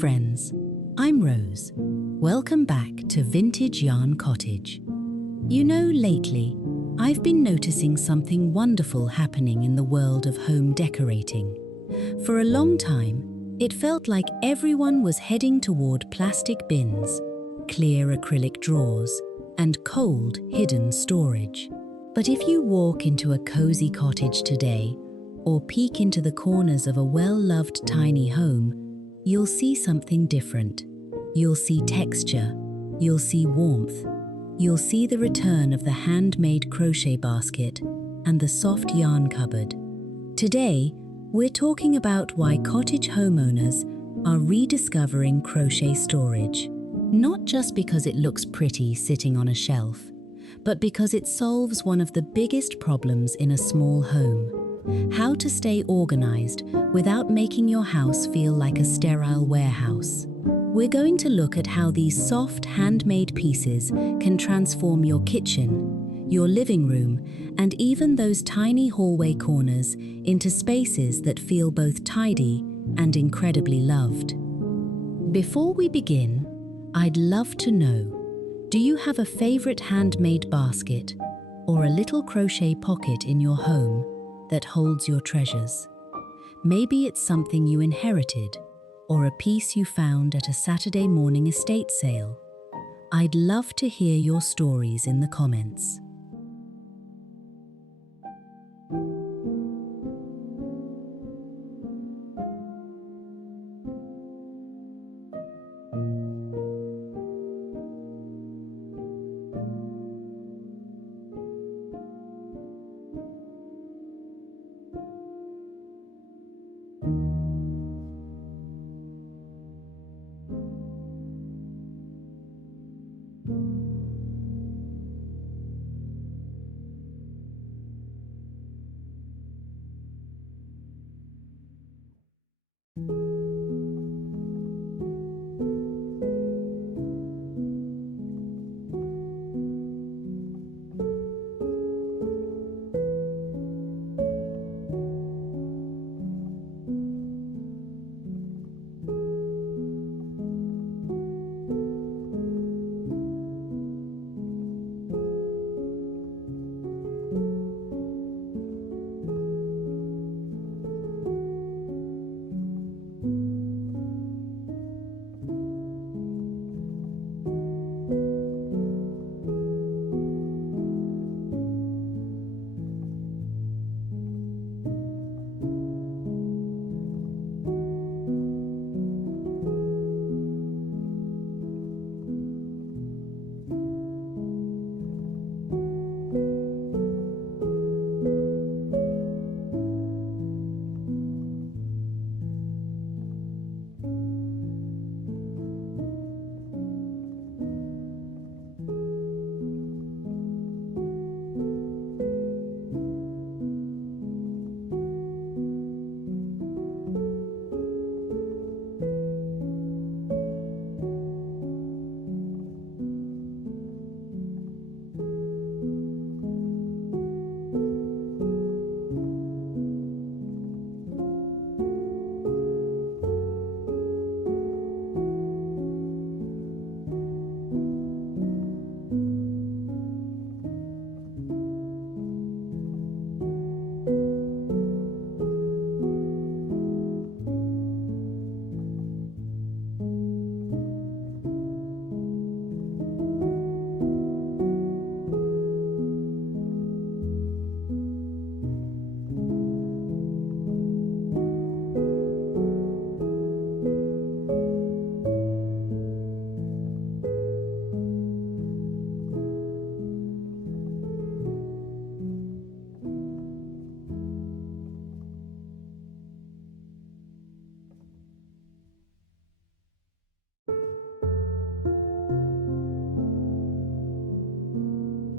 friends, I'm Rose. Welcome back to Vintage Yarn Cottage. You know, lately, I've been noticing something wonderful happening in the world of home decorating. For a long time, it felt like everyone was heading toward plastic bins, clear acrylic drawers, and cold, hidden storage. But if you walk into a cozy cottage today, or peek into the corners of a well-loved tiny home, you'll see something different. You'll see texture, you'll see warmth, you'll see the return of the handmade crochet basket and the soft yarn cupboard. Today, we're talking about why cottage homeowners are rediscovering crochet storage. Not just because it looks pretty sitting on a shelf, but because it solves one of the biggest problems in a small home: how to stay organized without making your house feel like a sterile warehouse. We're going to look at how these soft handmade pieces can transform your kitchen, your living room, and even those tiny hallway corners into spaces that feel both tidy and incredibly loved. Before we begin, I'd love to know, do you have a favorite handmade basket or a little crochet pocket in your home that holds your treasures? Maybe it's something you inherited or a piece you found at a Saturday morning estate sale. I'd love to hear your stories in the comments.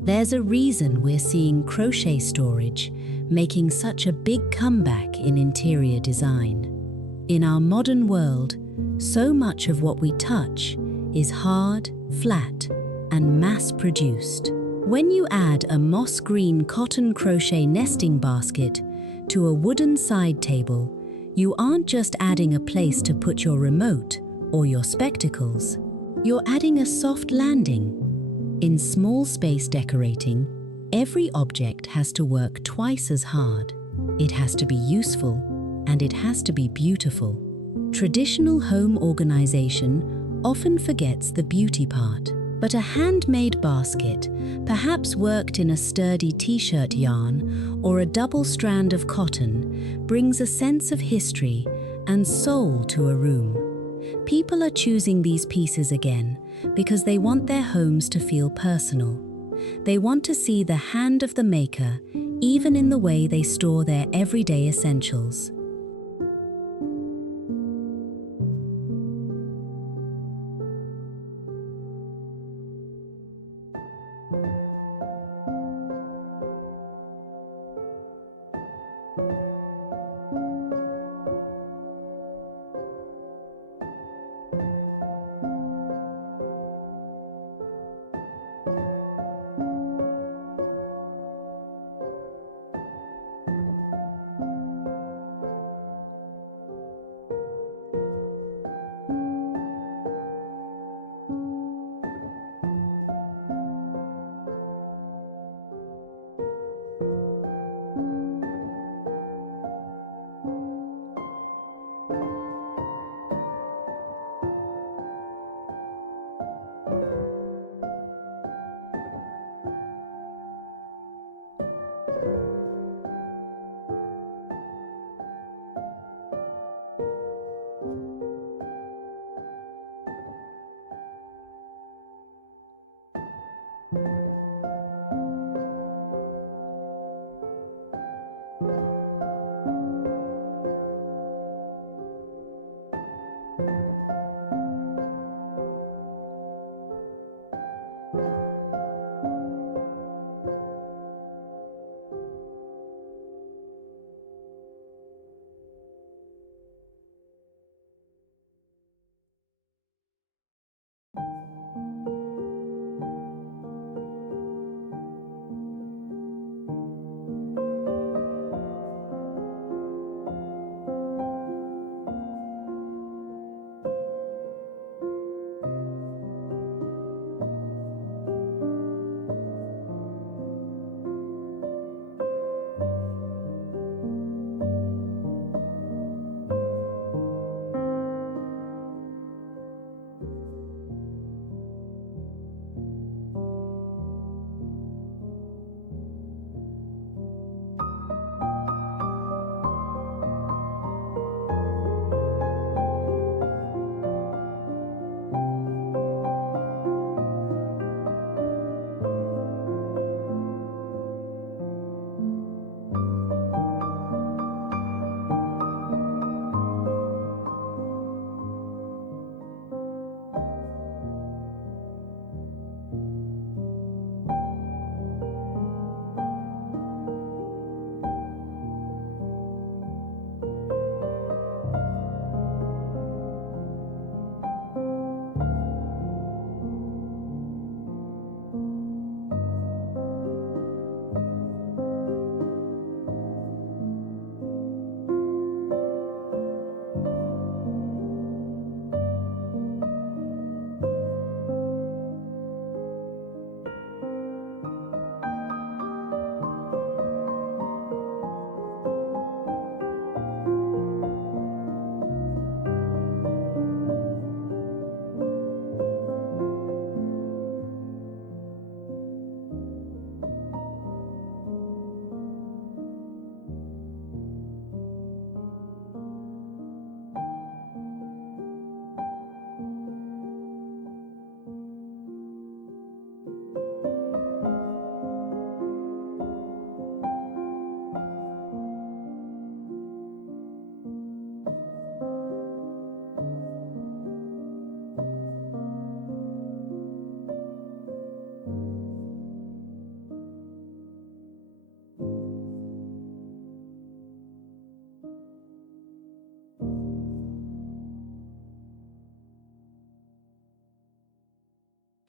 There's a reason we're seeing crochet storage making such a big comeback in interior design. In our modern world, so much of what we touch is hard, flat, and mass-produced. When you add a moss green cotton crochet nesting basket to a wooden side table, you aren't just adding a place to put your remote or your spectacles, you're adding a soft landing. In small space decorating, every object has to work twice as hard. It has to be useful, and it has to be beautiful. Traditional home organization often forgets the beauty part. But a handmade basket, perhaps worked in a sturdy t-shirt yarn or a double strand of cotton, brings a sense of history and soul to a room. People are choosing these pieces again because they want their homes to feel personal. They want to see the hand of the maker, even in the way they store their everyday essentials.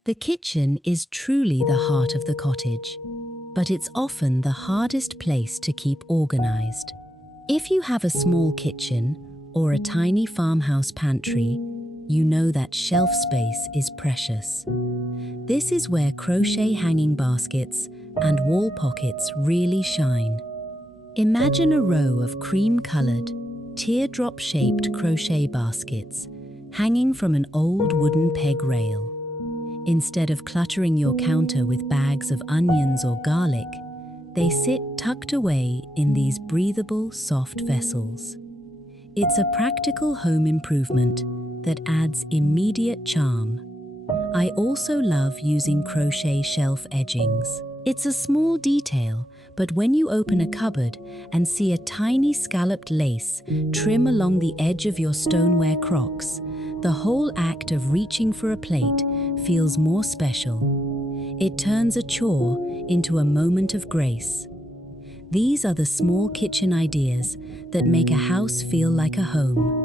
The kitchen is truly the heart of the cottage, but it's often the hardest place to keep organized. If you have a small kitchen or a tiny farmhouse pantry, you know that shelf space is precious. This is where crochet hanging baskets and wall pockets really shine. Imagine a row of cream-colored, teardrop-shaped crochet baskets hanging from an old wooden peg rail. Instead of cluttering your counter with bags of onions or garlic, they sit tucked away in these breathable, soft vessels. It's a practical home improvement that adds immediate charm. I also love using crochet shelf edgings. It's a small detail, but when you open a cupboard and see a tiny scalloped lace trim along the edge of your stoneware crocks, the whole act of reaching for a plate feels more special. It turns a chore into a moment of grace. These are the small kitchen ideas that make a house feel like a home.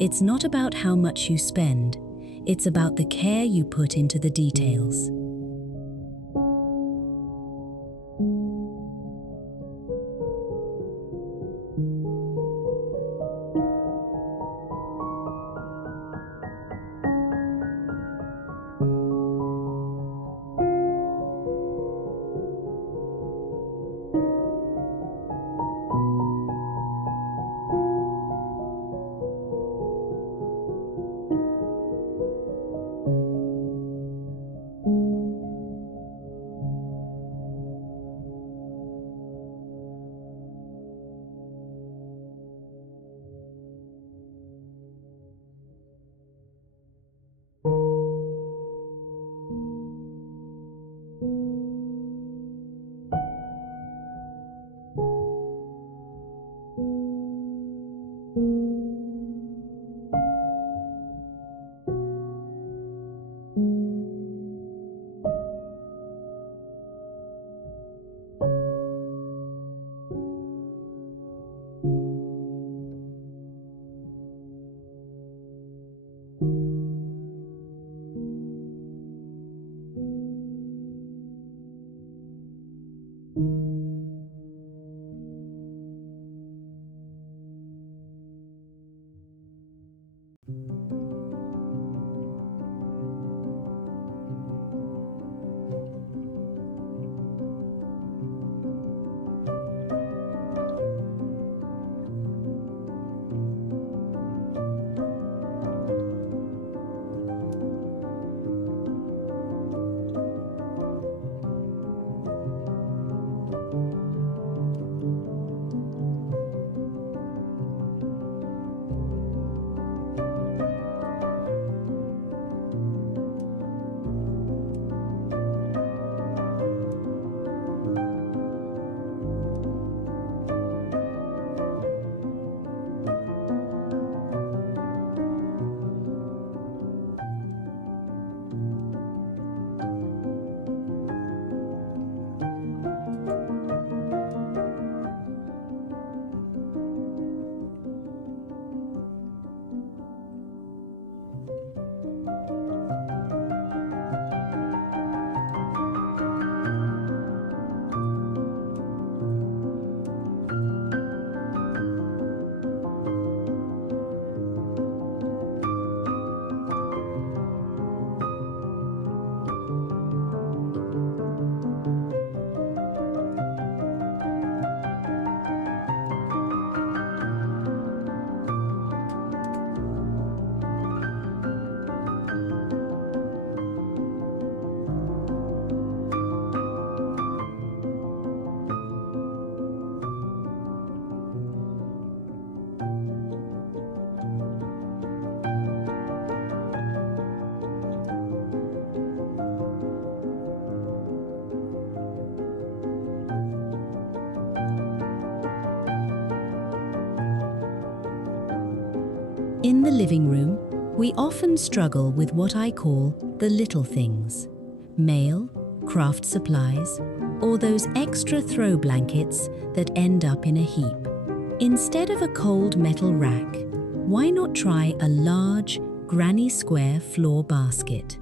It's not about how much you spend, it's about the care you put into the details. In the living room, we often struggle with what I call the little things: mail, craft supplies, or those extra throw blankets that end up in a heap. Instead of a cold metal rack, why not try a large, granny square floor basket?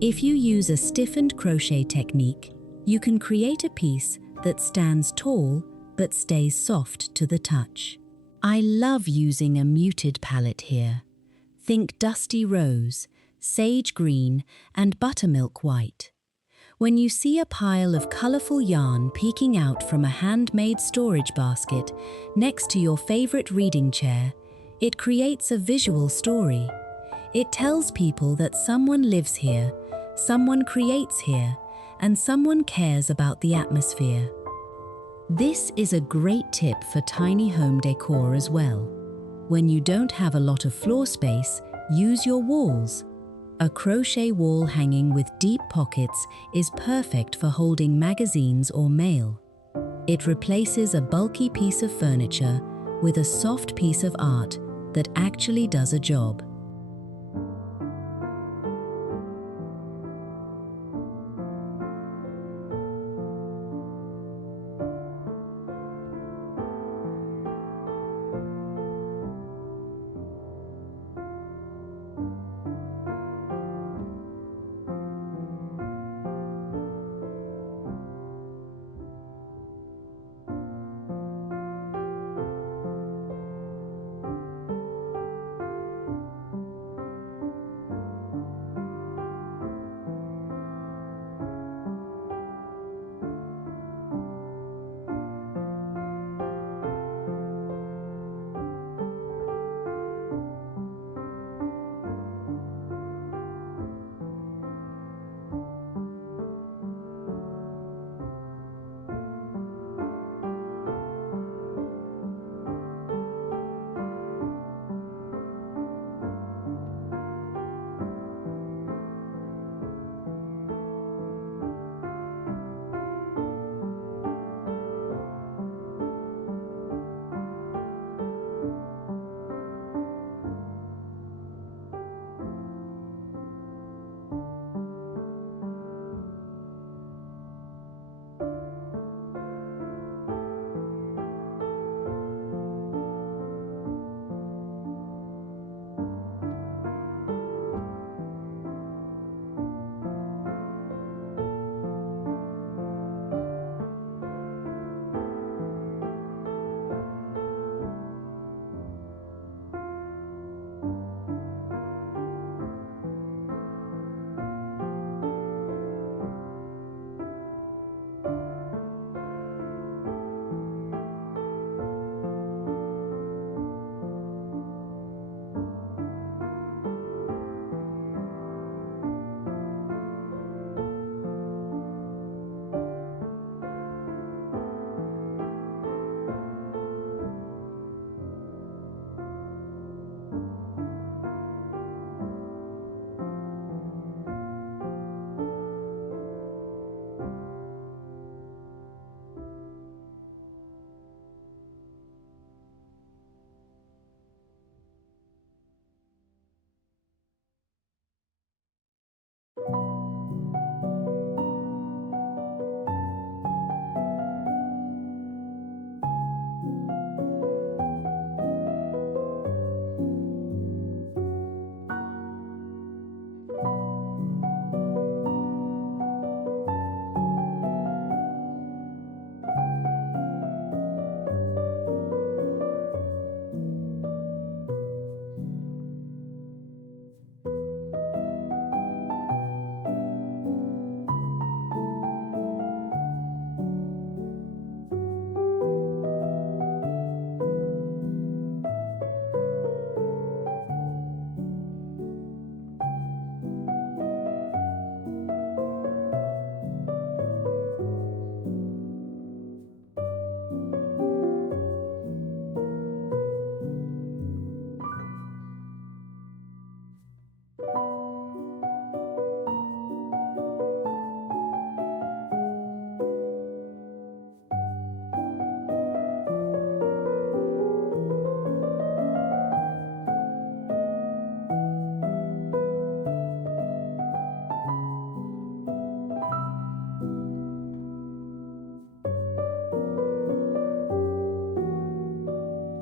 If you use a stiffened crochet technique, you can create a piece that stands tall but stays soft to the touch. I love using a muted palette here. Think dusty rose, sage green, and buttermilk white. When you see a pile of colourful yarn peeking out from a handmade storage basket next to your favourite reading chair, it creates a visual story. It tells people that someone lives here, someone creates here, and someone cares about the atmosphere. This is a great tip for tiny home decor as well. When you don't have a lot of floor space, use your walls. A crochet wall hanging with deep pockets is perfect for holding magazines or mail. It replaces a bulky piece of furniture with a soft piece of art that actually does a job.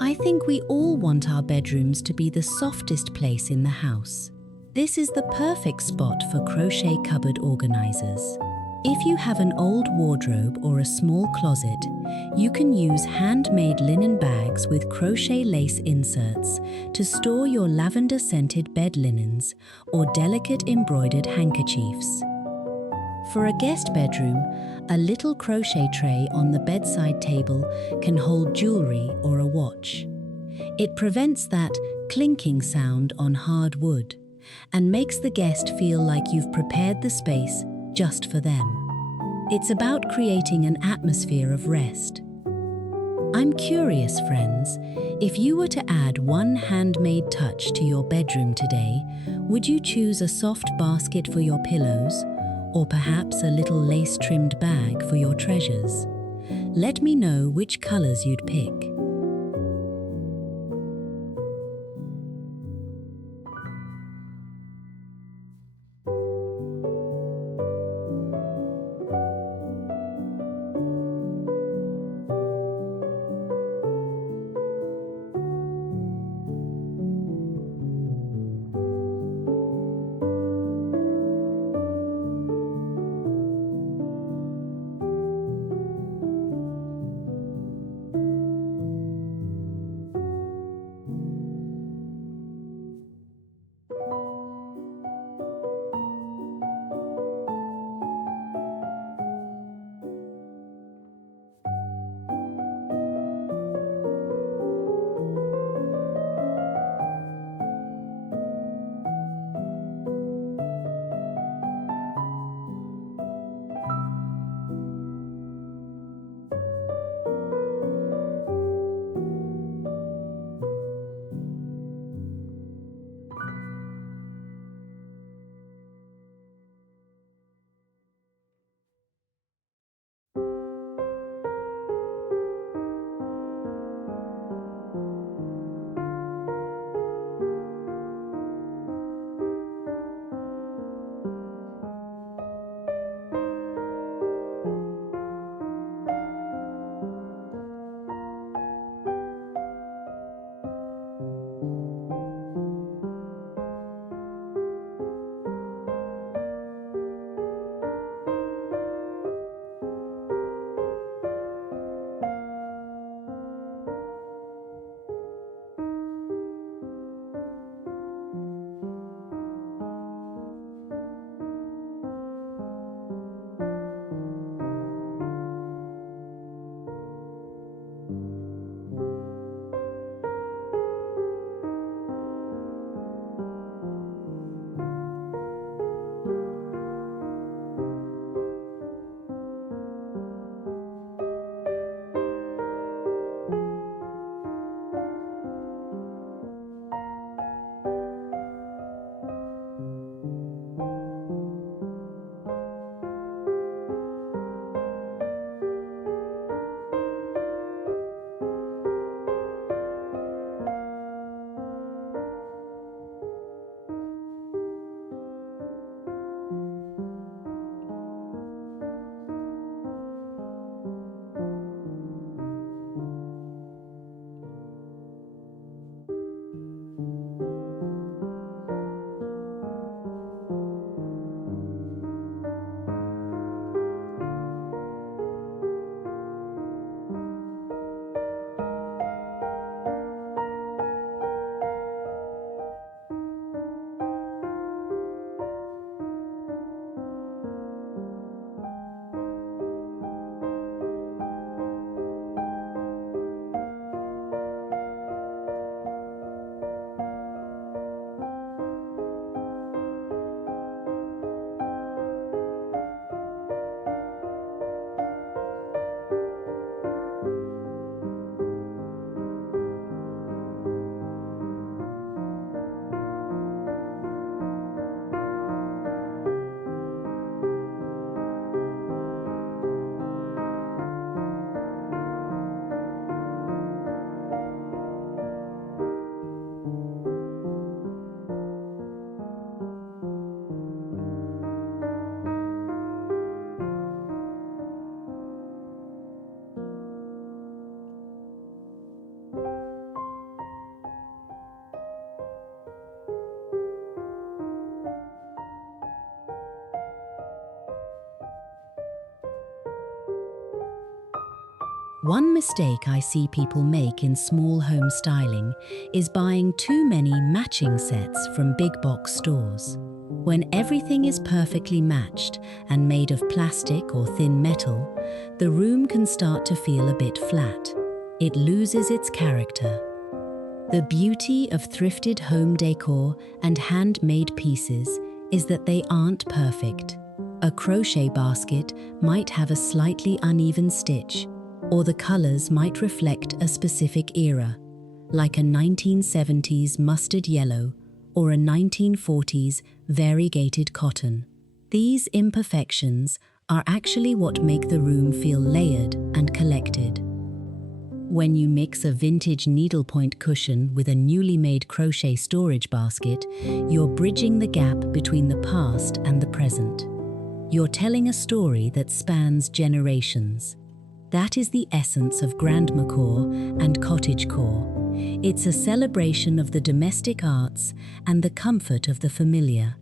I think we all want our bedrooms to be the softest place in the house. This is the perfect spot for crochet cupboard organizers. If you have an old wardrobe or a small closet, you can use handmade linen bags with crochet lace inserts to store your lavender-scented bed linens or delicate embroidered handkerchiefs. For a guest bedroom, a little crochet tray on the bedside table can hold jewelry or a watch. It prevents that clinking sound on hard wood and makes the guest feel like you've prepared the space just for them. It's about creating an atmosphere of rest. I'm curious, friends, if you were to add one handmade touch to your bedroom today, would you choose a soft basket for your pillows, or perhaps a little lace-trimmed bag for your treasures? Let me know which colors you'd pick. One mistake I see people make in small home styling is buying too many matching sets from big box stores. When everything is perfectly matched and made of plastic or thin metal, the room can start to feel a bit flat. It loses its character. The beauty of thrifted home decor and handmade pieces is that they aren't perfect. A crochet basket might have a slightly uneven stitch, or the colors might reflect a specific era, like a 1970s mustard yellow or a 1940s variegated cotton. These imperfections are actually what make the room feel layered and collected. When you mix a vintage needlepoint cushion with a newly made crochet storage basket, you're bridging the gap between the past and the present. You're telling a story that spans generations. That is the essence of grandmacore and cottagecore. It's a celebration of the domestic arts and the comfort of the familiar.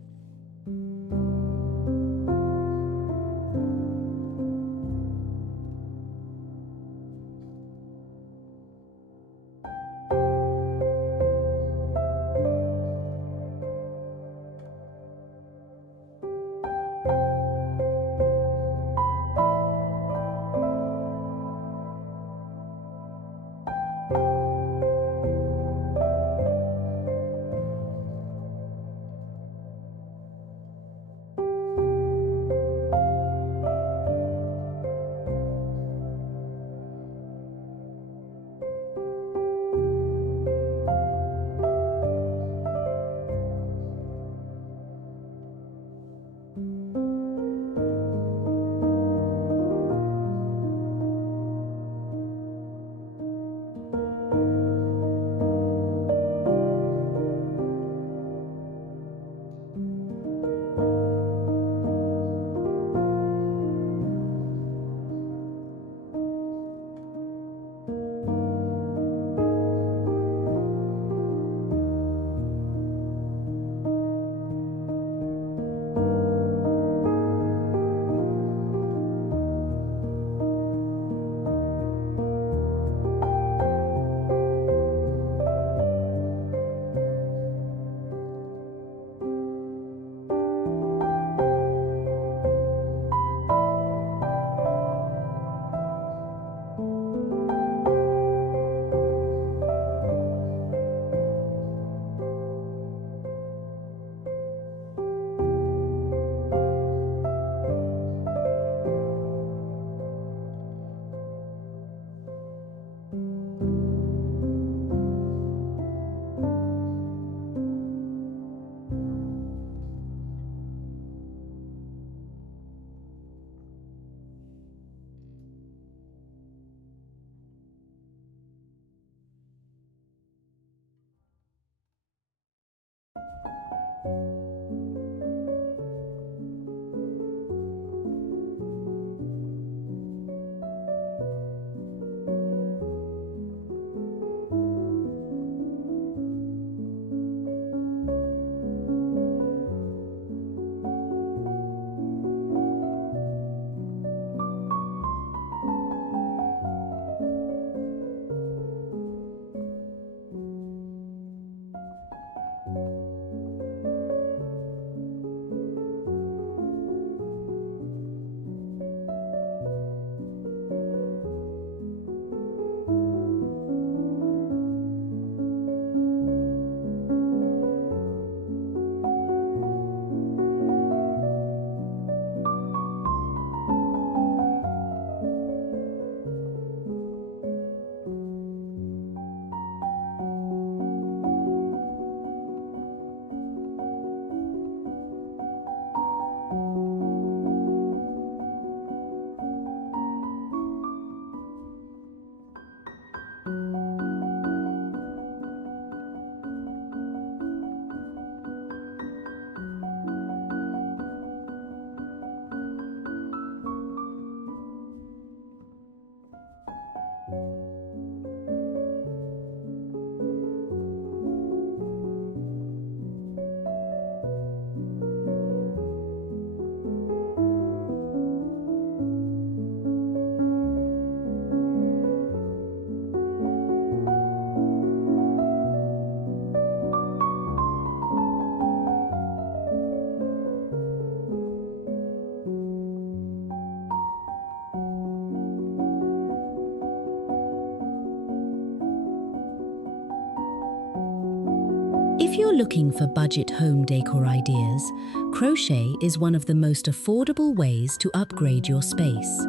If you're looking for budget home decor ideas, crochet is one of the most affordable ways to upgrade your space.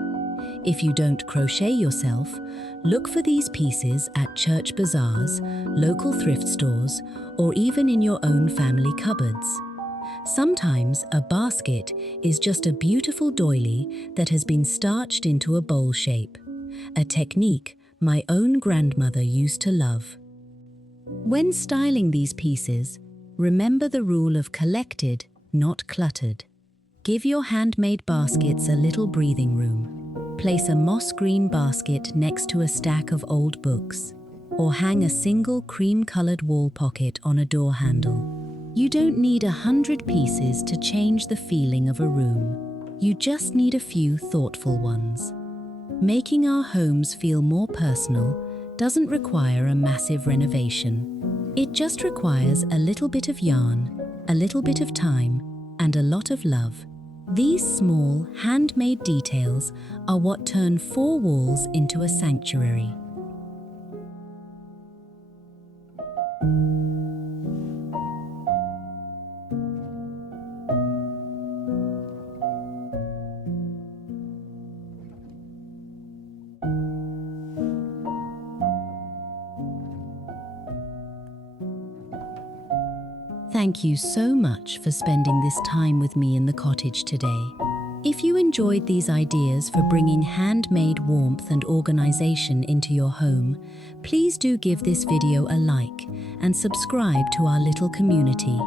If you don't crochet yourself, look for these pieces at church bazaars, local thrift stores, or even in your own family cupboards. Sometimes a basket is just a beautiful doily that has been starched into a bowl shape, a technique my own grandmother used to love. When styling these pieces, remember the rule of collected, not cluttered. Give your handmade baskets a little breathing room. Place a moss green basket next to a stack of old books, or hang a single cream-colored wall pocket on a door handle. You don't need 100 pieces to change the feeling of a room. You just need a few thoughtful ones. Making our homes feel more personal doesn't require a massive renovation. It just requires a little bit of yarn, a little bit of time, and a lot of love. These small, handmade details are what turn 4 walls into a sanctuary. Thank you so much for spending this time with me in the cottage today. If you enjoyed these ideas for bringing handmade warmth and organization into your home, please do give this video a like and subscribe to our little community.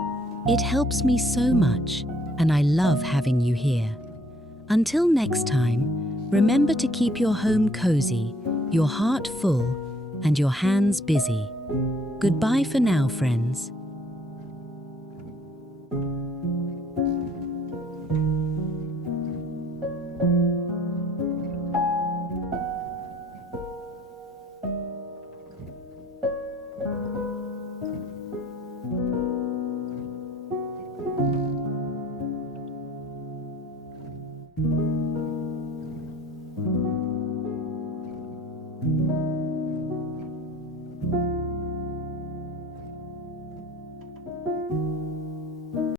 It helps me so much, and I love having you here. Until next time, remember to keep your home cozy, your heart full, and your hands busy. Goodbye for now, friends.